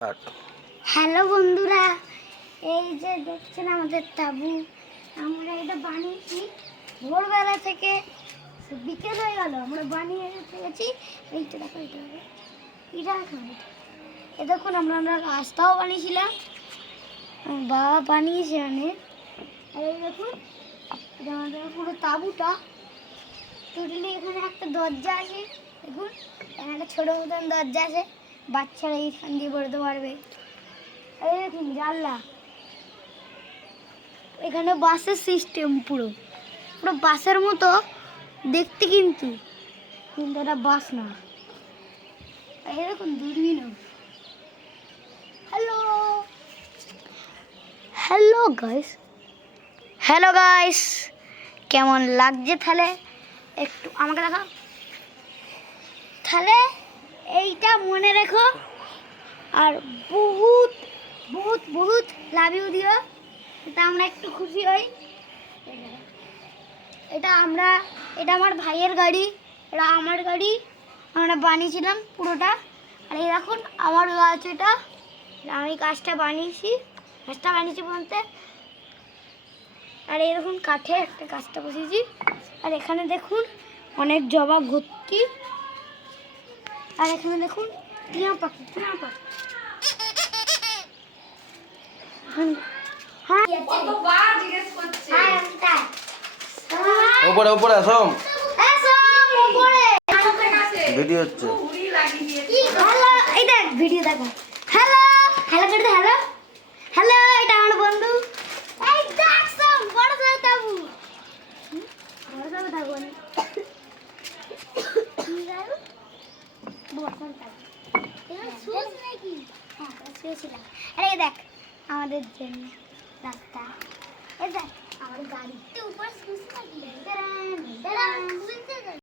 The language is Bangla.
হ্যালো বন্ধুরা, এই যে দেখছেন আমাদের তাবু। আমরা এটা বানিয়েছি ভোরবেলা থেকে, বিকেল হয়ে গেল আমরা বানিয়ে ফেলেছি। এইটা দেখো, এটা এ দেখুন, আমরা রাস্তাও বানিয়েছিলাম, বাবা বানিয়েছে অনেক। আর এই দেখুন, এটা আমাদের পুরো তাবুটা। টোটালি এখানে একটা দরজা আছে, দেখুন এখানে একটা ছোটো মতন দরজা আছে, বাচ্চারা এইখান দিয়ে বেরোতে পারবে। এই দেখুন জানলা, এখানে বাসের সিস্টেম, পুরো পুরো বাসের মতো দেখতে, কিন্তু এটা বাস না। এই দেখুন দূরবীন। Hello hello guys, hello guys, কেমন লাগছে তাহলে একটু আমাকে দেখাও। তাহলে এইটা মনে রেখো, আর বহুত বহুত বহুত লাভ ইউ দিও, এটা আমরা একটু খুশি হই। এটা আমার ভাইয়ের গাড়ি, এটা আমার গাড়ি, আমরা বানিয়েছিলাম পুরোটা। আর এই দেখুন আমার গাছ, এটা আমি গাছটা বানিয়েছি বলতে। আর এই দেখুন কাঠে একটা গাছটা বসিয়েছি। আর এখানে দেখুন অনেক জবা ভর্তি। আর এখানে দেখুন টিয়া পাখি। উপরে উপরে আসো, ভিডিও হচ্ছে। এই দেখ ভিডিও দেখো। হ্যালো হ্যালো করে দে, হ্যালো হ্যালো, এটা আমার বন্ধু। এই দেখ সব বড় বড় তাবু, বড় বড় তাবু আরে দেখ আমাদের জন্য রাস্তা, এই দেখ আমার গাড়িতে উপরে